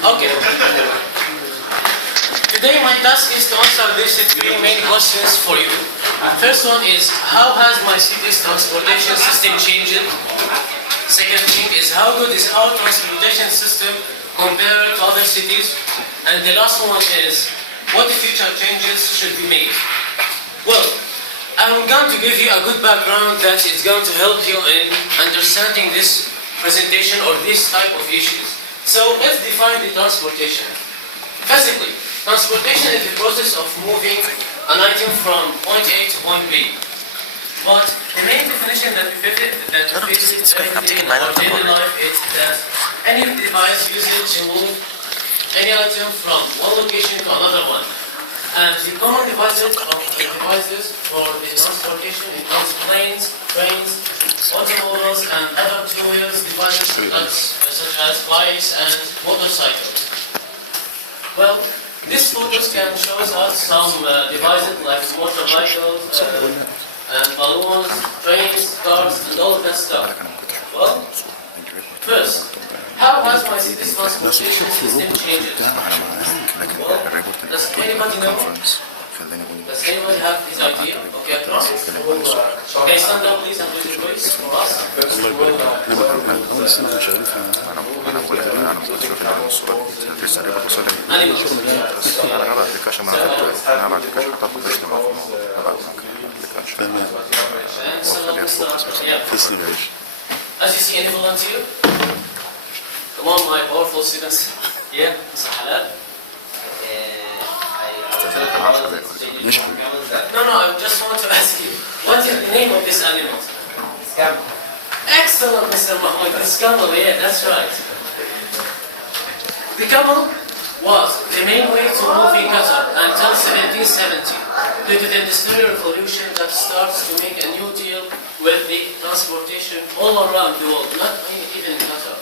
Okay. Today my task is to answer these three main questions for you. First one is, how has my city's transportation system changed? Second thing is, how good is our transportation system compared to other cities? And the last one is, what future changes should be made? Well, I'm going to give you a good background that is going to help you in understanding this presentation or this type of issues. So let's define the transportation. Physically, transportation is the process of moving an item from point A to point B. But the main definition that we fit in our daily life is that any device used to move any item from one location to another one. And the common devices for the transportation includes planes, trains, automobiles, and other two-wheels devices such as bikes and motorcycles. Well, this photos can show us some devices like motorcycles, and balloons, trains, cars, and all of that stuff. Well, first, how has my city's transportation system changed? Well, does anybody know? Does anybody have his idea? Okay, okay, stand up please and put your voice for us. As you see, any volunteer? Come on, my powerful students. Yeah, Sahalat. No, I just want to ask you, what is the name of this animal? Camel. Excellent, Mr. Mahmoud. It's camel, yeah, that's right. The camel was the main way to move in Qatar until 1770 due to the industrial revolution that starts to make a new deal with the transportation all around the world, not even in Qatar,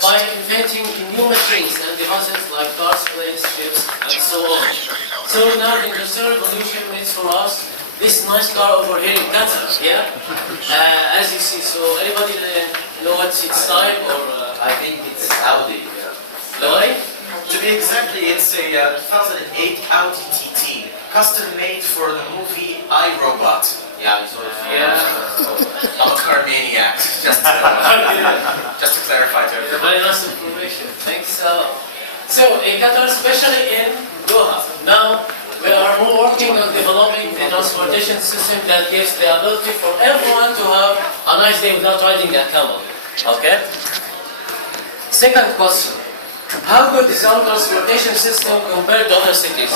by inventing new machines and devices like cars, planes, ships, and so on. So now the industrial revolution makes for us this nice car over here in Qatar, yeah? As you see, so anybody know what's its type or? I think it's Audi. Audi? To be exactly, it's a 2008 Audi TT, custom made for the movie I, Robot. Yeah, I'm a car maniac, just to clarify to everyone. Very nice information, thanks. So in Qatar, especially in Doha, now we are working on developing the transportation system that gives the ability for everyone to have a nice day without riding a camel. Okay? Second question. How good is our transportation system compared to other cities?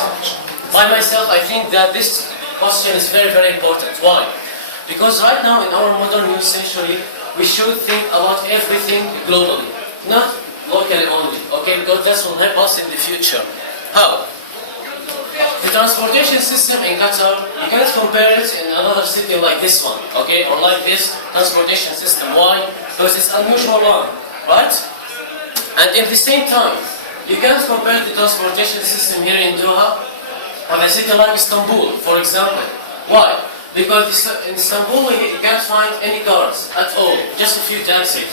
By myself, I think that this question is very, very important. Why? Because right now in our modern new century, we should think about everything globally, not locally only, okay? Because that will help us in the future. How? The transportation system in Qatar, you cannot compare it in another city like this one, okay? Or like this transportation system. Why? Because it's an unusual one, right? And at the same time, you can't compare the transportation system here in Doha with a city like Istanbul, for example. Why? Because in Istanbul you can't find any cars at all, just a few taxis.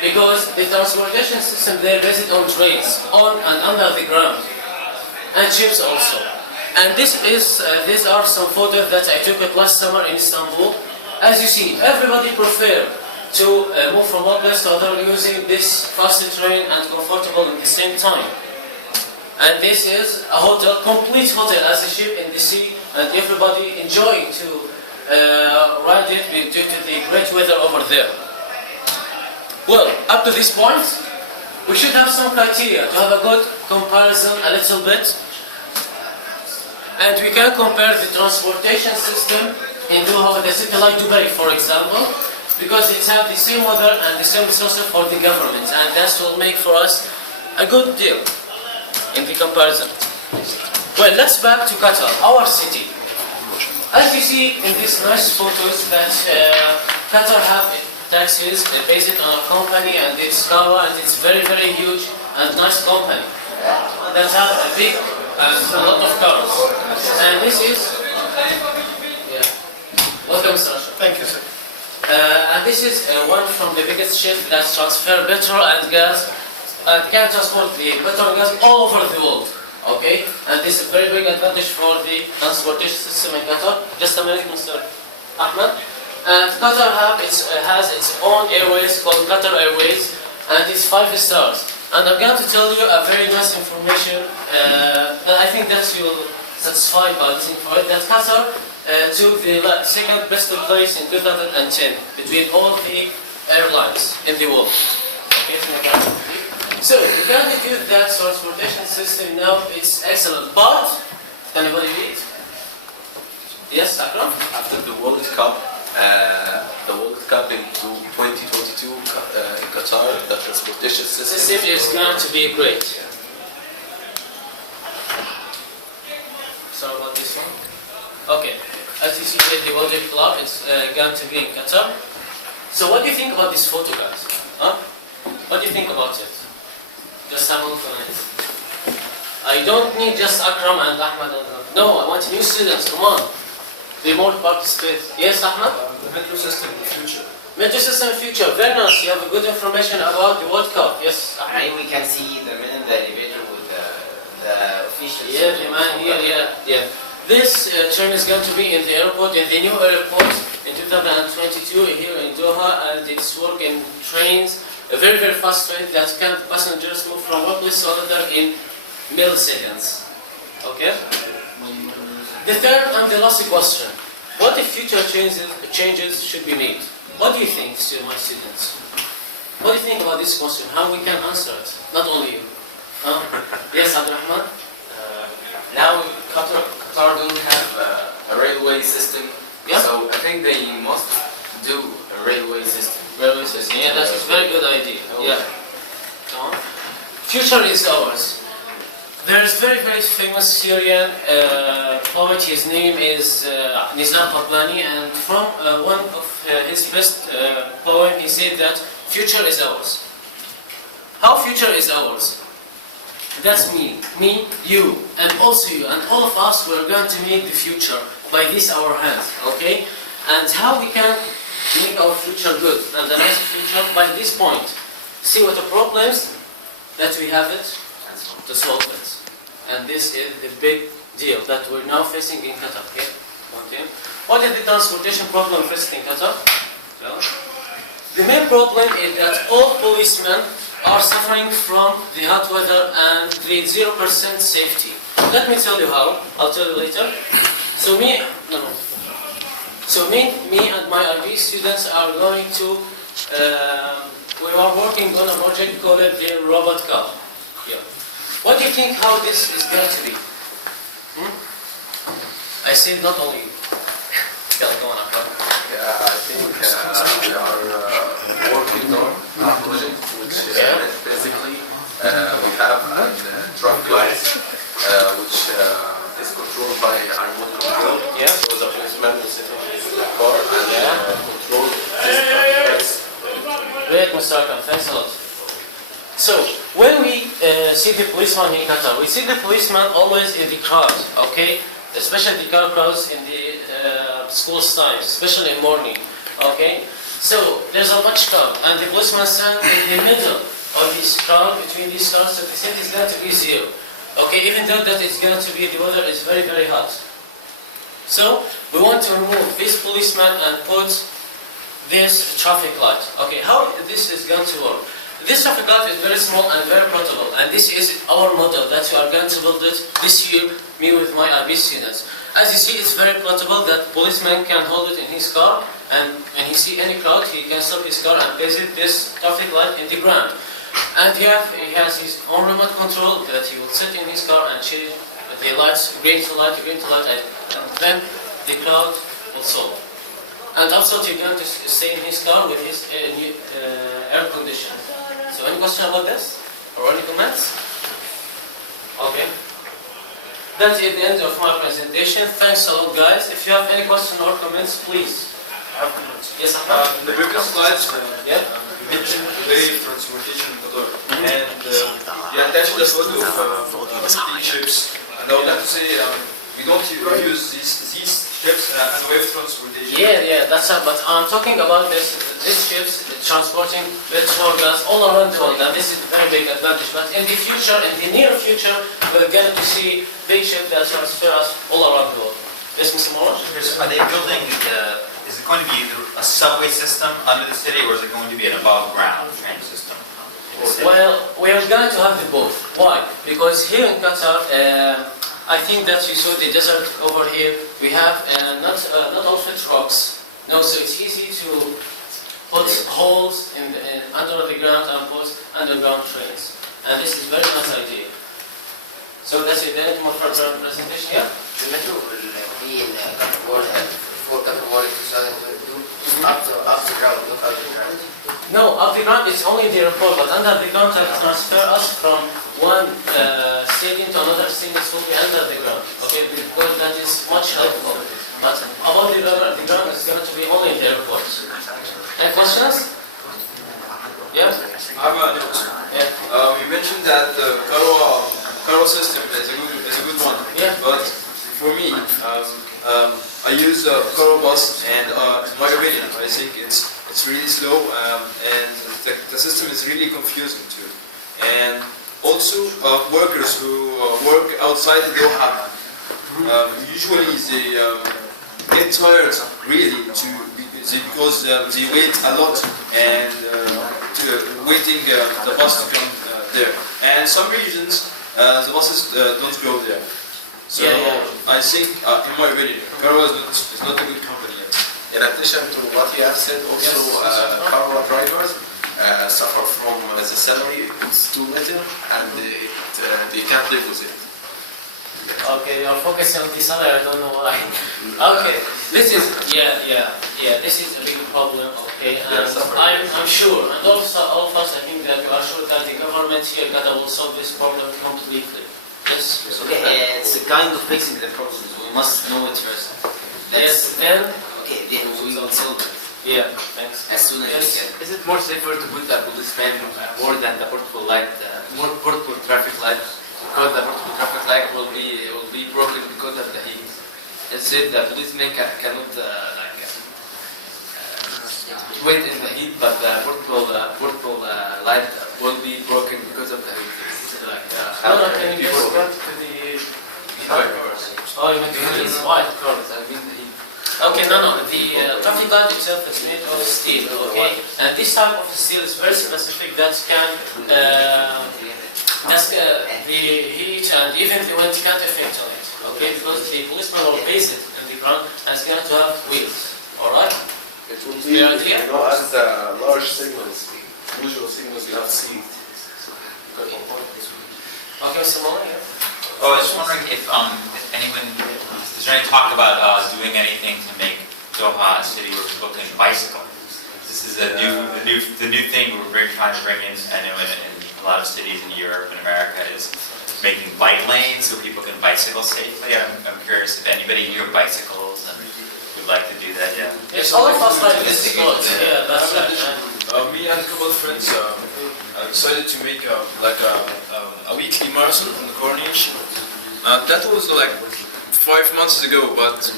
Because the transportation system there based on trains, on and under the ground, and ships also. And these are some photos that I took last summer in Istanbul. As you see, everybody prefers to move from one place to another using this fast train and comfortable at the same time. And this is a hotel, complete hotel as a ship in the sea, and everybody enjoying to ride it due to the great weather over there. Well, up to this point, we should have some criteria to have a good comparison a little bit. And we can compare the transportation system in Doha with a city like Dubai, for example, because it has the same weather and the same resources for the government, and that will make for us a good deal in the comparison. Well, let's back to Qatar, our city. As you see in these nice photos that Qatar have taxis based on a company, and it's Kawa, and it's very, very huge and nice company that have a big and a lot of cars. And this is, welcome, Mr. Ashraf. Thank you, sir. And this is one from the biggest ship that transfer petrol and gas and can transport the petrol and gas all over the world. Okay, and this is a very big advantage for the transportation system in Qatar. Just a minute, Mr. Ahmed. And Qatar has its own airways called Qatar Airways, and it's 5 stars. And I'm going to tell you a very nice information that I think that you'll satisfied by listening for it. That Qatar took the second best place in 2010 between all the airlines in the world. Okay, so regarding to that transportation system now, it's excellent. But can anybody read? Yes, Akram? After the World Cup in 2022 in Qatar, the transportation system is going to be great. Sorry about this one. Okay, as you see here, the World Club is going to be in Qatar. So what do you think about this photo, guys? Huh? What do you think about it? Just have a look on it. I don't need just Akram and Ahmed. No, I want new students, come on. Be more participate. Yes, Ahmed? the metro system in the future. Metro system future, very nice. You have a good information about the World Cup. Yes, Ahmed? We can see the men in the elevator with the officials. Yeah, the man here, yeah. This train is going to be in the airport, in the new airport in 2022 here in Doha, and it's working trains, a very, very fast train that can passengers move from one place to another in milliseconds. Okay? The third and the last question. What if future changes should be made? What do you think, my students? What do you think about this question? How we can answer it? Not only you. Yes, Abdurrahman? Now Qatar don't have a railway system, Yeah. so I think they must do a railway system. Railway system. Yeah, that's a very good idea. Yeah. Come on. Future is ours. There's very, very famous Syrian poet. His name is Nizam Qablani, and from one of his best poem, he said that future is ours. How future is ours? That's me, you, and also you, and all of us. We're going to make the future by this our hands, okay? And how we can make our future good and a nice future by this point. See what the problems that we have it to solve it. And this is the big deal that we're now facing in Qatar, okay? What is the transportation problem facing in Qatar? Well, the main problem is that all policemen are suffering from the hot weather and the 0% safety. Let me tell you how. I'll tell you later. So me and my IB students are going to, we are working on a project called the Robot Car. Yeah. What do you think how this is going to be? I say not only you. Go on, Akram. Yeah, I think we are working on a project which basically we have a traffic light which is controlled by a remote control. Yeah. So the policeman will sit in the car and control this traffic lights. Great, Mr. Akram. Thanks a lot. So, when we see the policeman in Qatar, we see the policeman always in the crowd, okay? Especially the car crowds in the school times, especially in morning, okay? So, there's a much crowd, and the policeman stands in the middle of this crowd, between these cars, so the city is going to be zero. Okay, even though that it's going to be, the weather is very, very hot. So, we want to remove this policeman and put this traffic light. Okay, how this is going to work? This traffic light is very small and very portable, and this is our model that we are going to build it this year, me with my IB students. As you see, it's very portable that policeman can hold it in his car, and when he see any crowd, he can stop his car and place this traffic light in the ground. And he has his own remote control that he will sit in his car and change the lights, green to light, and then the crowd will solve. And also he's going to stay in his car with his air conditioner. So any question about this? Or any comments? Okay. That's the end of my presentation. Thanks a lot, guys. If you have any question or comments, please. Yes, The previous slides yeah? mentioned the way transportation in Qatar. And you attached the photo of big ships. And I would like to say we don't use these ships as a way of transportation. Yeah, that's right. But I'm talking about this these ships transporting petrol, gas all around the world, and this is a very big advantage. But in the future, in the near future, we're going to see big ships that transfer us all around the world. Yes, Mr. Moore? Are they building, is it going to be a subway system under the city, or is it going to be an above-ground train system? Well, we are going to have the both. Why? Because here in Qatar, I think that you saw the desert over here. We have not also trucks. No, so it's easy to put holes under the ground and put underground trains. And this is very nice idea. So that's it. Then more further presentation. Yeah. المترو اللي هي for Qatar War 2022 up the ground, not up the ground. No, up the ground it's only the airport, but under the ground can transfer us from one stadium to another stadium. It will be under the ground. Okay, because that is much helpful. But above the ground is going to be only in the airport. Any questions? Yeah. I have a question. Yeah. You mentioned that the Karo system is a good one. Yeah. But for me, I use the Karo bus, and in my opinion, I think it's really slow, and the system is really confusing too. And also, workers who work outside the Doha, usually they get tired really because they wait a lot and waiting the bus to come there. And some regions, the buses don't go there. So I think, in my opinion, Karo is not a good company yet. In addition to what you have said, also car drivers suffer from the salary. It's too little, and they can't live with it. Okay, you're focusing on the salary. I don't know why. Okay, this is this is a big problem. Okay, and I'm sure, and also all of us, I think that you are sure that the government here Qatar will solve this problem completely. Yes. Okay, it's a kind of fixing the problems. We must know it first. Yes. Then. Okay, then we will solve it. Yeah. Thanks. As soon as we can. Is it more safer to put a policeman more than the portable light, more portable traffic light? Because the portable traffic light will be broken because of the heat. Instead, the policeman cannot wait in the heat, but the portable light will be broken because of the heat. Can you just back to the... Oh, you meant the heat? Why? Okay, no. The traffic light itself is made of steel, okay? And this type of steel is very specific that can the heat and even the wind can't affect on it, okay? Because the policeman will base it in the ground and it's going to have wheels, alright? It will be, as large signals, usual signals you have seen. Okay, Mr. Moore, yeah? Oh, I was just wondering if anyone, is there any talk about doing anything to make Doha a city where people can bicycle? This is the new thing we're trying to bring in, I know in a lot of cities in Europe and America, is making bike lanes so people can bicycle safely. I'm curious if anybody here bicycles and would like to do that. Yeah. Yes, all of us like this sports. Yeah, that's right. Me and a couple of friends decided to make a weekly marathon on the Corniche. That was like 5 months ago, but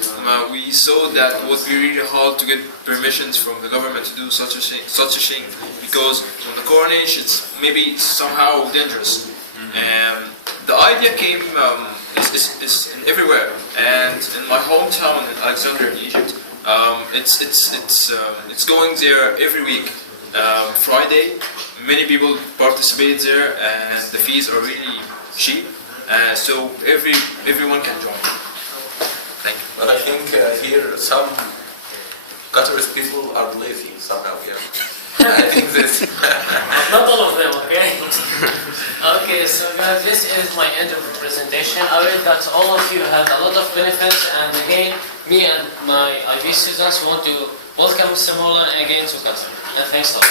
we saw that it would be really hard to get permissions from the government to do such a thing, because on the Corniche it's maybe somehow dangerous. And the idea came is everywhere, and in my hometown in Alexandria in Egypt, it's going there every week. Friday, many people participate there, and the fees are really cheap, so everyone can join. Thank you. But I think here some Qatarese people are lazy somehow. Yeah, I think this. Not all of them, okay? Okay, so guys, this is my end of the presentation. I read that all of you have a lot of benefits, and again, me and my IB students want to welcome Mr. Molan again to Qatar. And thanks a lot.